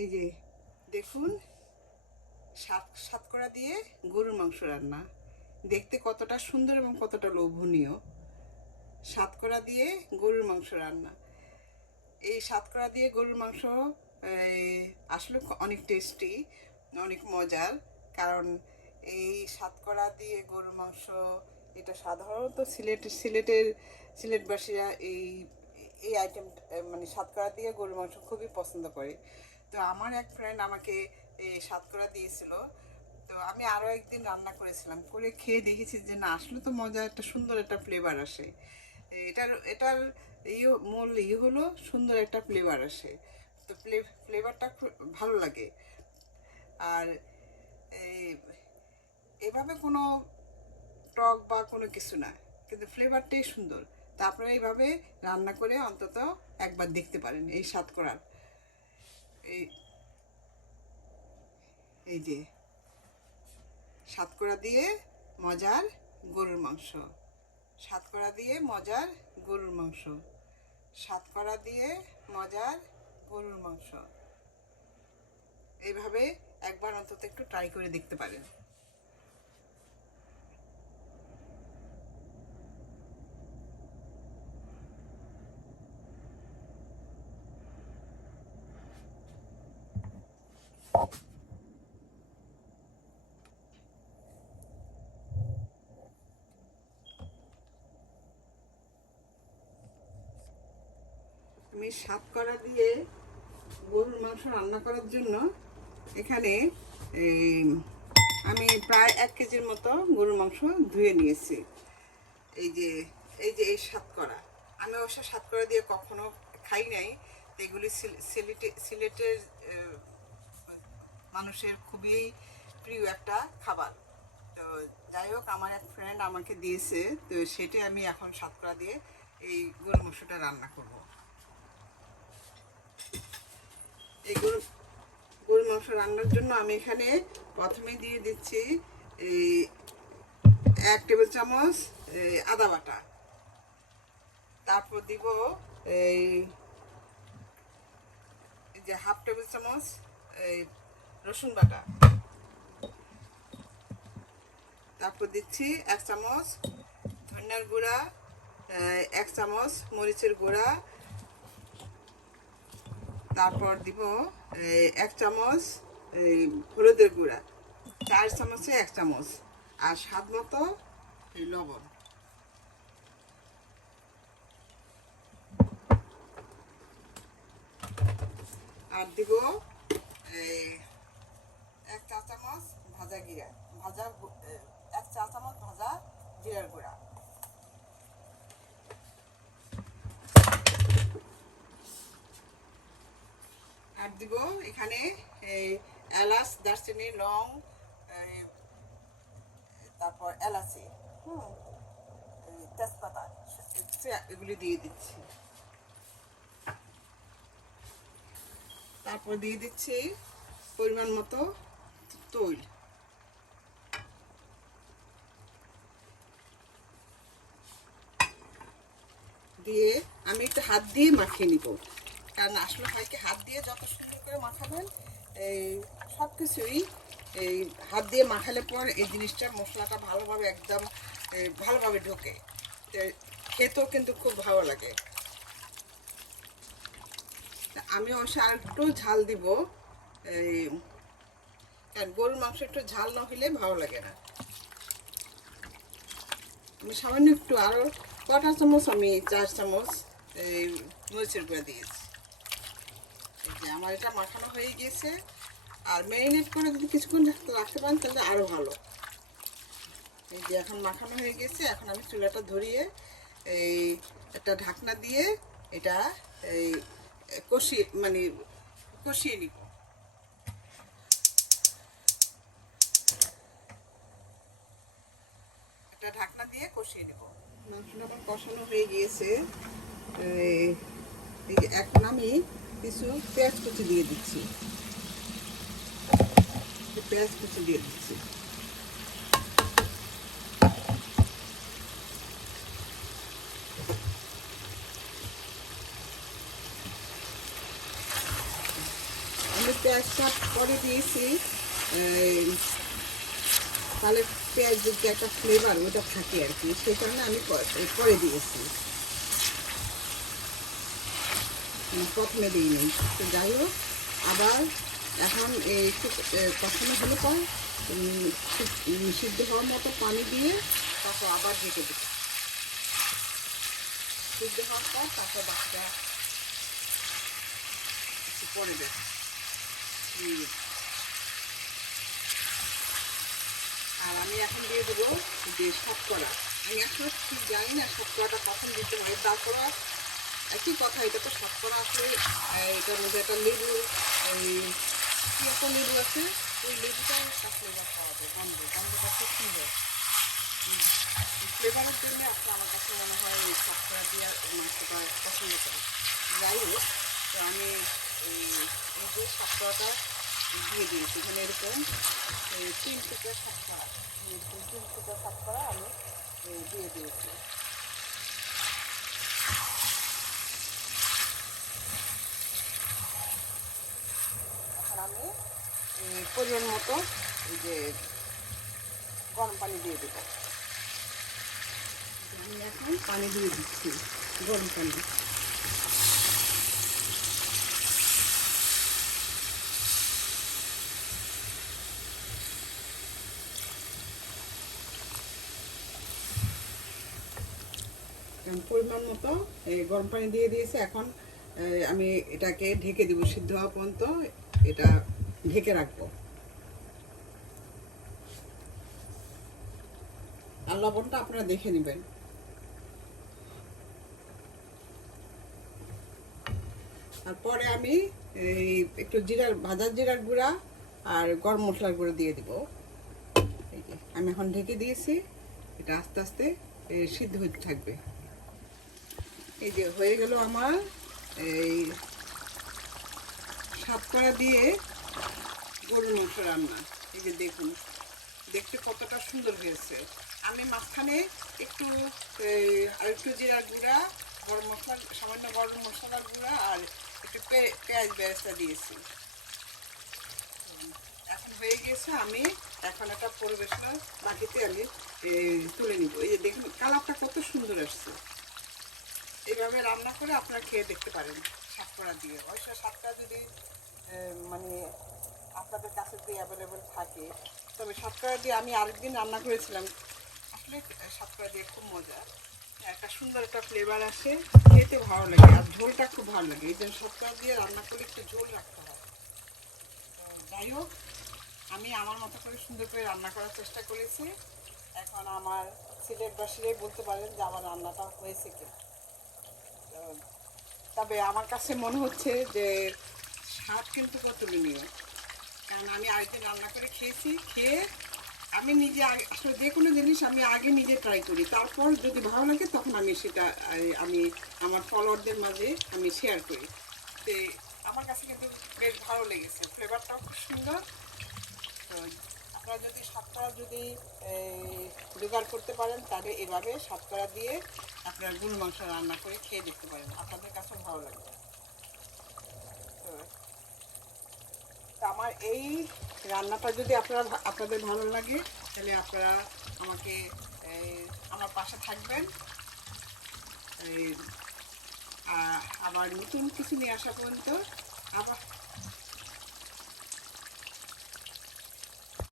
এই যে দেখুন, সাতকরা দিয়ে গরুর মাংস রান্না দেখতে কতটা সুন্দর এবং কতটা লোভনীয়। সাতকরা দিয়ে গরুর মাংস রান্না, এই সাতকরা দিয়ে গরুর মাংস আসলে অনেক টেস্টি, অনেক মজার। কারণ এই সাতকরা দিয়ে গরুর মাংস এটা সাধারণত সিলেটবাসীরা এই এই আইটেম মানে সাতকরা দিয়ে গরুর মাংস খুবই পছন্দ করে। তো আমার এক ফ্রেন্ড আমাকে এই সাতকরা দিয়েছিল, তো আমি আরও একদিন রান্না করেছিলাম, করে খেয়ে দেখেছি যে না আসলে তো মজা, একটা সুন্দর একটা ফ্লেভার আসে। এটার এটার মূল হলো সুন্দর একটা ফ্লেভার আসে। তো ফ্লেভারটা খুব ভালো লাগে। আর এভাবে কোনো টক বা কোনো কিছু না, কিন্তু ফ্লেভারটাই সুন্দর। তা আপনারা এইভাবে রান্না করে অন্তত একবার দেখতে পারেন এই সাতকরার। এই এই যে সাতকরা দিয়ে মজার গরুর মাংস, সাতকরা দিয়ে মজার গরুর মাংস, সাতকরা দিয়ে মজার গরুর মাংস। এইভাবে একবার অন্তত একটু ট্রাই করে দেখতে পারেন। আমি সাতকরা দিয়ে গরুর মাংস রান্না করার জন্য এখানে আমি প্রায় 1 কেজির মতো গরুর মাংস ধুয়ে নিয়েছি। এই যে এই সাতকরা, আমি অবশ্য সাতকরা দিয়ে কখনো খাই নাই। এগুলি সিলেটের মানুষের খুবই প্রিয় একটা খাবার। তো যাই হোক, আমার এক ফ্রেন্ড আমাকে দিয়েছে, তো সেটাই আমি এখন সাতকরা দিয়ে এই গরুর মাংসটা রান্না করব। এই গরুর মাংস রান্নার জন্য আমি এখানে প্রথমে দিয়ে দিচ্ছি এই 1 টেবিল চামচ আদা বাটা, তারপর দিব এই যে 1/2 টেবিল চামচ রসুন বাটা, তারপর দিচ্ছি 1 চামচ ধনিয়ার গুঁড়া, 1 চামচ মরিচের গুঁড়া, তারপর দিব 1 চামচ হলুদের গুঁড়া, 4 চামচে 1 চামচ, আর স্বাদ মতো লবণ। আর দিব 1 চা চামচ ভাজা জিরা, 1 চা চামচ ভাজা জিরার গুঁড়া। আর দিব এখানে এলাচ, দারচিনি, লং, তারপর এলাচি, তেজপাতা, এগুলি দিয়ে দিচ্ছি। তারপর দিয়ে দিচ্ছি পরিমাণ মতো তৈল। দিয়ে আমি একটু হাত দিয়ে মাখিয়ে নিব। কারণ আসলে হয় কি, হাত দিয়ে যত সুন্দর করে মাখাবেন এই সব কিছুই এই হাত দিয়ে মাখালে পর এই জিনিসটা মশলাটা ভালোভাবে একদম ভালোভাবে ঢোকে, খেতেও কিন্তু খুব ভালো লাগে। আমি অবশ্য আর একটু ঝাল দিব, কারণ গরুর মাংস একটু ঝাল না হলে ভালো লাগে না। আমি সামান্য একটু আরও কটা চামচ, আমি 4 চামচ মরিচের গুঁড়া দিয়েছি। এই যে আমার এটা মাখানো হয়ে গিয়েছে। আর ম্যারিনেট করে যদি কিছুক্ষণ রাখতে পারেন তাহলে আরও ভালো। এই যে এখন মাখানো হয়ে গেছে, এখন আমি চুলাটা ধরিয়ে এই একটা ঢাকনা দিয়ে এটা এই কষিয়ে নিব। একটা ঢাকনা দিয়ে কষিয়ে নেব। মাংসটা আমার কষানো হয়ে গিয়েছে। এই যে এখন আমি কিছু পেঁয়াজ কুচি দিয়ে দিচ্ছি, পেঁয়াজ কুচি দিয়ে দিচ্ছি। আমি পেঁয়াজটা পরে দিয়েছি, তাহলে পেঁয়াজের যে একটা ফ্লেভার ওটা থাকে আর কি, সেই কারণে আমি পরে দিয়েছি, প্রথমে দিইনি। তো যাই হোক, আবার এখন একটু কষানো হলে পর সিদ্ধ হওয়ার মতো পানি দিয়ে তারপর আবার ঢেকে দিই। সিদ্ধ হওয়ার পর তারপর বাকিটা একটু পরে দেয়। আর আমি এখন দিয়ে দেবো যে শর্করা। আমি আসলে ঠিক জানি না শর্করাটা কখন দিতে হয়, তারপর একই কথা, এটা তো শর্করা আসলে এটার মধ্যে একটা লেবু, কি একটা লেবু আছে, ওই লেবুটা একটা ফ্লেভার পাওয়া যায়, গন্ধটা খুব সুন্দর। ফ্লেভারের জন্য আসলে আমার কাছে মনে হয় এই শর্করা দিয়ে মাংসটা পছন্দ করে। যাই হোক, তো আমি এই যে শর্করাটা দিয়ে দিয়েছি, এখানে এরকম 3 টুকরা শর্করা, এরকম 3 টুকরা শর্করা আমি দিয়ে দিয়েছি। এখন আমি পরিমাণ মতো এই যে গরম পানি দিয়ে দেবো। আমি এখন পানি দিয়ে দিচ্ছি, গরম পানি। পরিমাণ মতো গরম পানি দিয়ে দিয়েছি। এখন আমি এটাকে ঢেকে দেবো, সিদ্ধ হওয়া পর্যন্ত এটা ঢেকে রাখবো। আর লবণটা আপনারা দেখে নেবেন। তারপরে আমি একটু ভাজা জিরার গুঁড়া আর গরম মশলার গুঁড়ো দিয়ে দিব। এই যে আমি এখন ঢেকে দিয়েছি, এটা আস্তে আস্তে সিদ্ধ হতে থাকবে। এই যে হয়ে গেল আমার এই শর্করা দিয়ে গরুর মাংস রান্না। এই যে দেখুন, দেখতে কতটা সুন্দর হয়েছে। আমি মাঝখানে একটু আর একটু জিরার গুঁড়া, গরম মশলা, সামান্য গরম মশলার গুঁড়া আর একটু পেঁয়াজ বেরেস্তা দিয়েছি। এখন হয়ে গেছে, আমি এখন একটা পরিবেশনার বাটিতে আমি তুলে নিব। এই যে দেখুন কালারটা কত সুন্দর আসছে। এইভাবে রান্না করে আপনারা খেয়ে দেখতে পারেন শর্করা দিয়ে। অবশ্য শর্করা যদি মানে আপনাদের কাছে যদি অ্যাভেলেবেল থাকে, তবে শর্করা দিয়ে আমি আরেকদিন রান্না করেছিলাম, আসলে শর্করা দিয়ে খুব মজা, একটা সুন্দর একটা ফ্লেভার আসে, খেতে ভালো লাগে আর ঝোলটা খুব ভালো লাগে। এই জন্য শর্করা দিয়ে রান্না করলে একটু ঝোল রাখতে হয়। যাই হোক, আমি আমার মতো করে সুন্দর করে রান্না করার চেষ্টা করেছি। এখন আমার সিলেটবাসীরাই বলতে পারেন যে আমার রান্নাটা হয়েছে কিনা। তবে আমার কাছে মনে হচ্ছে যে স্বাদ কিন্তু অতুলনীয়, কারণ আমি আরেকদিন রান্না করে খেয়েছি, খেয়ে আমি নিজে আগে আসলে যে কোনো জিনিস আমি আগে নিজে ট্রাই করি, তারপর যদি ভালো লাগে তখন আমি সেটা আমি আমার ফলোয়ারদের মাঝে আমি শেয়ার করি। তো আমার কাছে কিন্তু বেশ ভালো লেগেছে, ফ্লেভারটাও খুব সুন্দর। তো আপনারা যদি শর্করা যদি জোগাড় করতে পারেন, তাহলে এভাবে শর্করা দিয়ে আপনারা গরুর মাংস রান্না করে খেয়ে দেখতে পারেন, আপনাদের কাছে ভালো লাগবে। তো আমার এই রান্নাটা যদি আপনাদের ভালো লাগে, তাহলে আপনারা আমাকে আমার পাশে থাকবেন। আবার নতুন কিছু নিয়ে আসা পর্যন্ত আবার